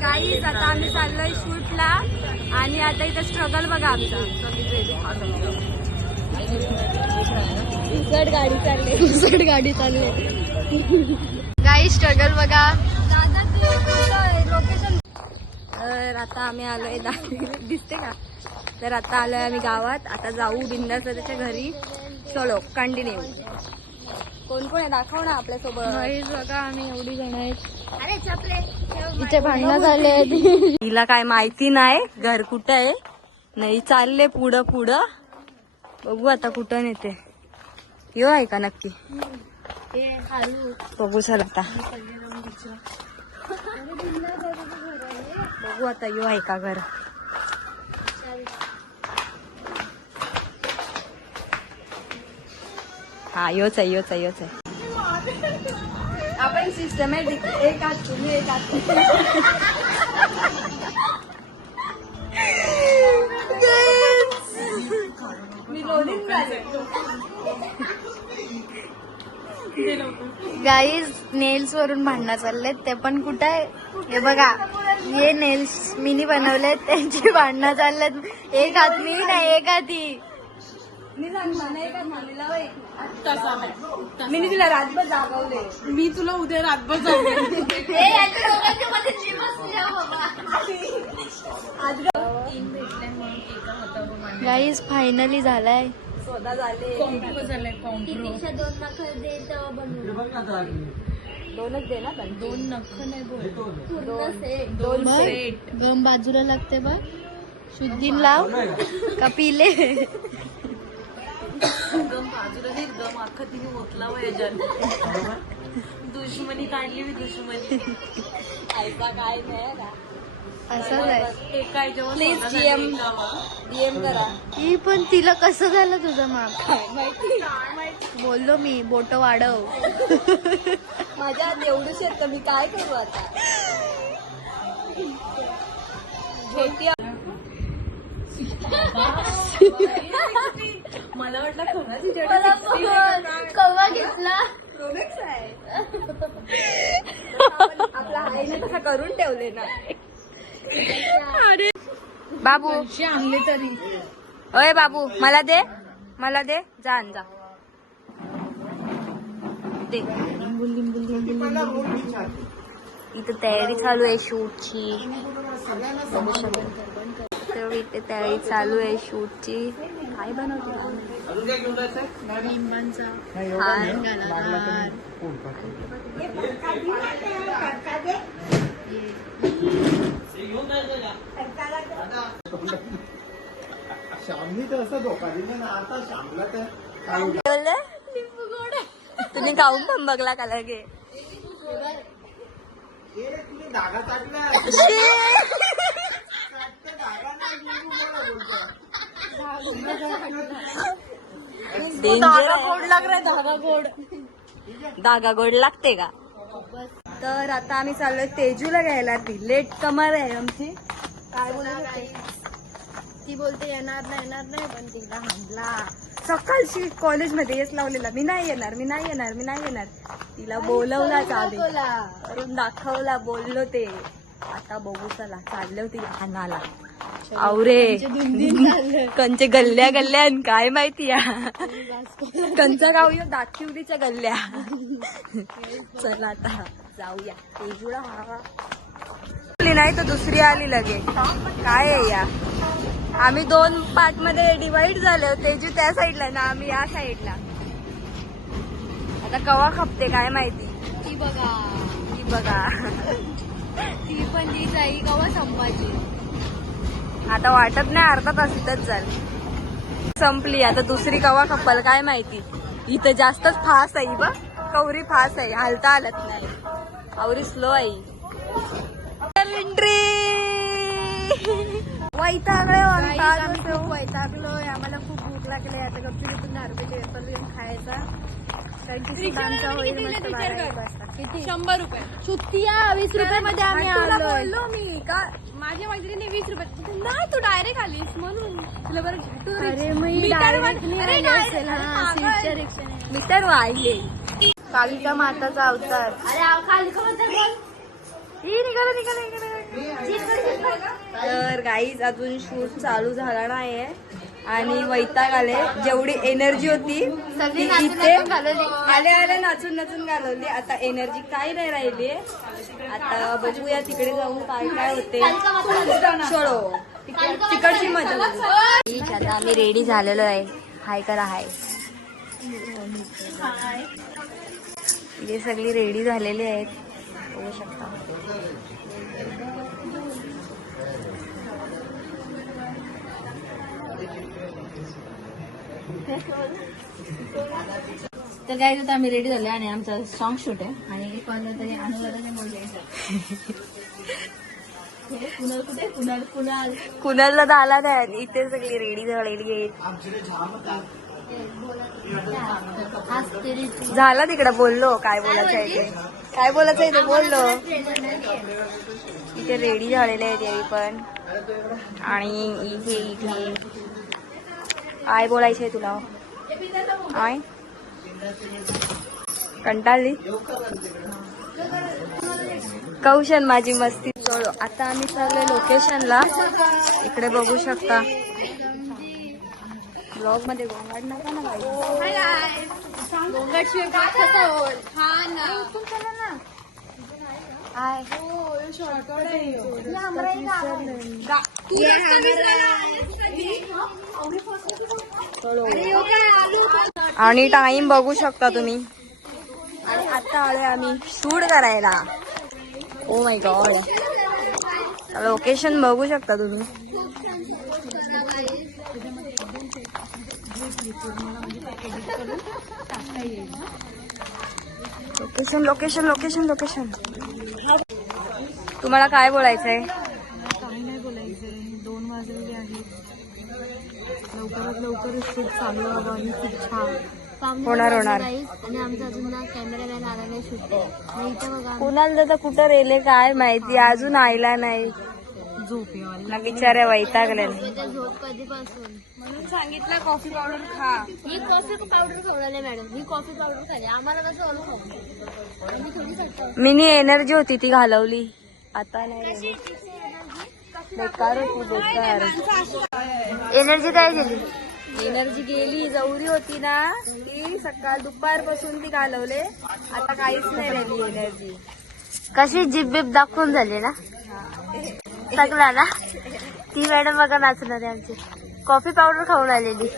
Guys आता आम्ही चाललोय शूटला आणि आता इथं स्ट्रगल बघा आमचा. गाडी चालले गाई स्ट्रगल बघा. लोकेशन. तर आता आम्ही आलोय दिसते का. तर आता आलोय आम्ही गावात. आता जाऊ बिंदास त्याच्या घरी. चलो कंटिन्यू. कोण कोण आहे दाखव ना आपल्यासोबत. बघा आम्ही एवढी जण आहेत. अरे चपले इथे भांडणं झाले. तिला काय माहिती नाही घर कुठं आहे. नाही चालले पुढं पुढं. बघू आता कुठं नेते. यो आहे का नक्की बघू सर आता. बघू आता यो आहे का घर. हा योच आहे योच आहे योच आहे. आपण सिस्टमॅटिक एक हात तुम्ही एक हात. मी लोडिंग गाईज नेल्स वरून भांडणं चाललेत. ते पण कुठं आहे हे बघा. हे नेल्स मीनी बनवलेत त्यांची भांडणं चाललेत. एक हात मी नाही एक हाती. मी तुला रातभर जागवले. मी तुला उद्या रातभर जाऊ. गाईज फायनली झालाय. स्वतः झाले. दोनच दे ना पण. दोन नख नाही बोल. दोन सेट. गम बाजूला लागते बघ. शुद्धीन लाव का पिले. गम बाजूला नाही. गम अख्खा तिने ओतला याच्यात. दुश्मनी काढली मी दुश्मनी. ऐसा काय नाही असंच आहे. काय प्लीज डीएम करा. ही पण तिला कसं झालं तुझं माप. बोललो मी बोट वाढव. माझ्या एवढंच येत मी काय करू आता. मला वाटलं कवा घेतला. प्रोडक्ट आहे आपला आईने तसा करून ठेवले ना. बाबू आणले तरी. अय बाबू मला दे मला दे. जा जा दे. इथं तयारी चालू आहे शूटची. बघू शकतो इथे तयारी चालू आहे शूटची. काय बनवते शामनी तर असं धोका दिला ना. आता शामला तर तुम्ही गाऊन पण बघला का लगे. तुम्ही धागा चाटला. धागा गोड लागलाय. धागा गोड धागा गोड लागते का. तर आता आम्ही चाललोय तेजूला घ्यायला. ती लेट कमर आहे आमची. काय बोलत ती बोलते येणार नाही पण तिला हाणला. सकाळची कॉलेजमध्ये येच लावलेला. मी नाही येणार मी नाही येणार मी नाही येणार. तिला बोलवला करून दाखवला. बोललो ते. आता बघू चला चाललो ती हाणाला. आवरे कंचे गल्ल्या गल्ल्या काय माहिती कंचा गाव यो दाखिवलीच्या गल्ल्या. चला आता जाऊया तेजूला. नाही तर दुसरी आली लगे. काय आहे या. आम्ही 2 पार्ट मध्ये डिवाइड झालो. तेजू त्या साईडला ना आम्ही या साईडला. आता कवा खपते काय माहिती. ती बघा ती पण ती जाई कवा संपायची. आता वाटत नाही अर्धा तास इथंच झाली. संपली आता दुसरी कवा खप्पल काय माहिती. इथं जास्तच फास्ट आहे बघ. कवरी फास्ट आहे. हालता हालत नाही. आवरी स्लो आहे. वैतागलोय. आम्हाला खूप भूक लागली. आता गपचूप इथून 10 रुपयाचे वेफर घेऊन खायचा. कारण की सुदांचा होईल मस्त 12 वाजता. किती 100 रुपये. सुट्टिया 20 रुपये मध्ये आम्ही बोललो मी का. माझ्या मैत्रिणी 20 रुपये. नाही तू डायरेक्ट आलीस म्हणून तुला बरं. अरे मी डायरेक्ट मीटर आहे. कालिका माताचा अवतार. अरे खाली निघाला. तर गाईज अजून शूट चालू झाला नाहीये आणि वैताग आले. जेवढी एनर्जी होती ती इथे आले आले नाचून नाचून घालवली. आता एनर्जी काही नाही राहिली. आता बघूया तिकडे जाऊन काय काय होते. चलो तिकडची मजा. आता आम्ही रेडी झालेलो आहे. हाय करा हाय. इथे सगळी रेडी झालेली आहेत बघू शकता. तर काय आता आम्ही रेडी झाले आणि आमचं सॉन्ग शूट आहे आणि एक वाजता तरी अनुराधाने बोलले कुणाल कुठे कुणाल कुणाल कुणाला झाला नाही. इथे सगळी रेडी झालेली आहेत. झाला तिकडे बोललो काय बोलायचं आहे ते. काय बोलायचं आहे ते बोललो. इथे रेडी झालेले आहेत यावी पण. आणि इथे इथे काय बोलायचं आहे तुला. काय कंटाळली कौशन माझी मस्ती. चलो आता आम्ही चाललोय लोकेशनला. इकडे बघू शकता. ब्लॉग मध्ये गोंगाट नका ना बाई. गोंगाट शिवाय कसा होईल. हा ना आणि टाइम बघू शकता तुम्ही. आणि आता आलोय आम्ही शूट करायला. Oh my God. लोकेशन बघू शकता तुम्ही. Location location location location. तुम्हाला काय बोलायचंय. काही नाही बोलायचंय. 2 वाजलेले आहेत. लवकरात लवकर शूट चालू व्हावं आणि खूप छान होणार होणार. आणि आमचा अजून ना कॅमेरामॅन आला नाही शूट इथं बघा. कुणाल दादा कुठं रेले काय माहिती अजून आयला नाही. झोप यावाली ना बिचाऱ्या वैतागले. झोप कधीपासून म्हणून सांगितलं कॉफी पावडर खा. ही कॉफी पावडर खावला मॅडम. ही कॉफी पावडर खाली आम्हाला कसं ओळख खाऊ. मी थोडी खातो. मिनी एनर्जी होती ती घालवली. आता नाही बेकार होती बेकार. एनर्जी काय गेली. एनर्जी गेली. जवरी होती ना ती सकाळ दुपारपासून ती घालवले. आता काहीच नाही राहिली एनर्जी. कशी जिब बिब दाखवून झाली ना सगळा ना. ती मॅडम बघा नाचणार आहे आमची. कॉफी पावडर खाऊन आलेली.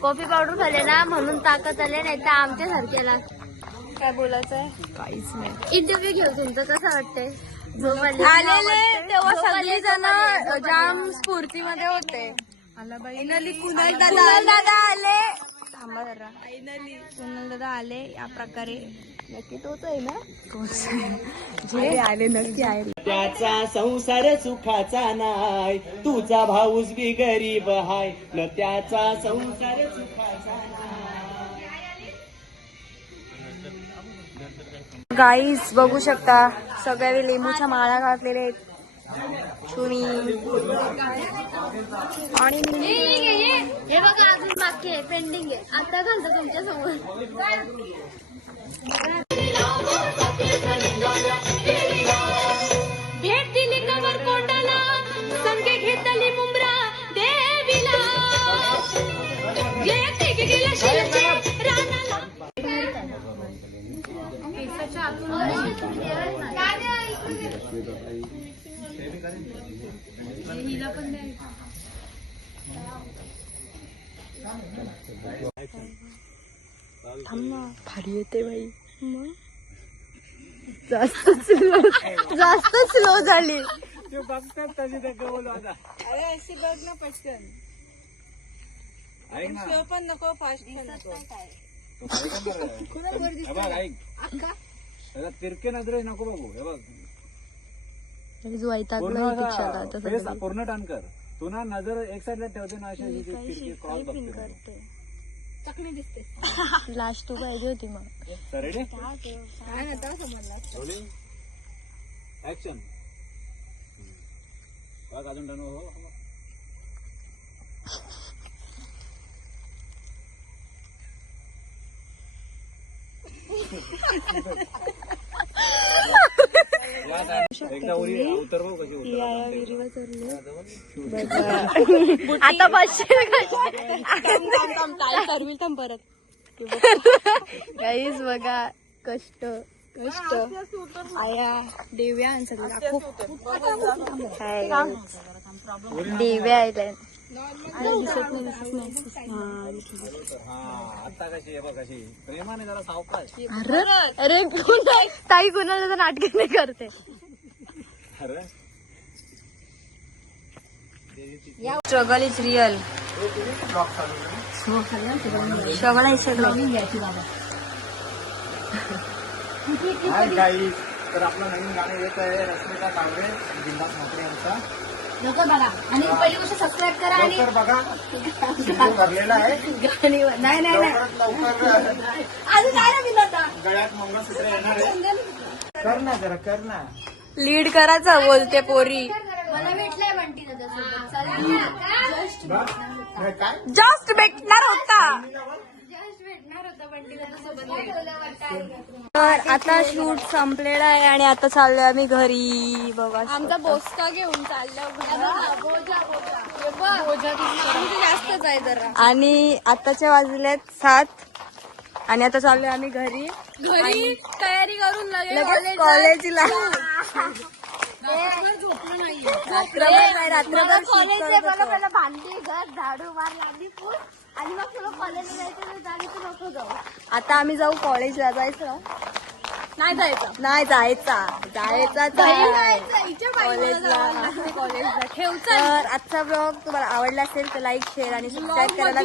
कॉफी पावडर खाल्ले ना म्हणून ताकद आले. नाही तर आमच्या सारख्याला काय बोलायचंय काहीच नाही. इंटरव्ह्यू घेऊ तुमचं कसं वाटतंय. आलेले तेव्हा सगळे जण जाम स्फूर्तीमध्ये होते. कुणाल दादा आले. थांबा जरा. कुणाल दादा आले या प्रकारे. नक्की तोच आहे ना. तोच जे आले नक्की आहे. त्याचा संसार सुखाचा नाय. तुझा भाऊस बी गरीब हाय. न त्याचा संसार सुखाचा गाईज बघू शकता सगळ्या लिंबूच्या माळा घातलेल्या आहेत. चुनी आणि हे बघा अजून बाकी आहे पेंडिंग आहे. आता घालतो तुमच्या समोर. भेट दिली कवर कोटाला. संगे घेतली मुंब्रा देवीला. गेला शिरचे रानाला. केसाच्या आतून हिला पण नाही. थांब ना भारी येते बाई. जास्त स्लो झाली. अरे अशी बघ ना पटकन. स्लो पण नको फास्ट पण नको. तिरके नजरे नको बघू. हे बघ पूर्ण टर्न कर. तू ना नजर एक साईडला ठेवते ना अशी क्रॉस बघते. चकणी दिसते. लास्ट तू पाहिजे होती मग. रेडी काय नव्हता समजला. ऍक्शन. अजून डन हो. आता बसशील गाईज बघा कष्ट कष्ट आया देव्या खूप देव्या आहे त्या. दिसत नाही आता कशी आहे बघ कशी प्रेमाने जरा सावकाश. अरे अरे ताई कुणाला तर नाटक नाही करते. अरे स्ट्रगल इज रिअल. सगळं आहे सगळं. हाय गाईज, तर आपलं नवीन गाणं येत आहे रश्मिका कांबळे बिंदास म्हात्रे यांचा. लवकर बघा आणि पहिली गोष्ट सबस्क्राईब करा आणि लवकर बघा, शिकू भरलेला आहे. नाही नाही नाही लवकर अजून काय ना दिलं आता. गळ्यात मंगळसूत्र येणार आहे. कर ना जरा कर ना. लीड करायचा बोलते पोरी. मला भेटलंय म्हणती त्याच्यासोबत. बघ, काय जस्ट भेटणार होता. तर आता शूट संपलेला आहे आणि आता चाललोय आम्ही घरी. बघा आमचा बोस्का घेऊन चाललो जास्तच आहे जरा. आणि आताच्या वाजल्यात 7 आणि आता चाललोय आम्ही घरी. घरी तयारी करून लगेच कॉलेजला. रात्रभर कॉलेज पहिला भांडी घर झाडू मार लागली फुल आणि मग तुला कॉलेजला जायचं झाली तर नको जाऊ. आता आम्ही जाऊ कॉलेजला. जायचं नाही जायचं. नाही जायचा कॉलेजला. ठेवचं. तर आजचा ब्लॉग तुम्हाला आवडला असेल तर लाईक शेअर आणि सबस्क्राईब करायला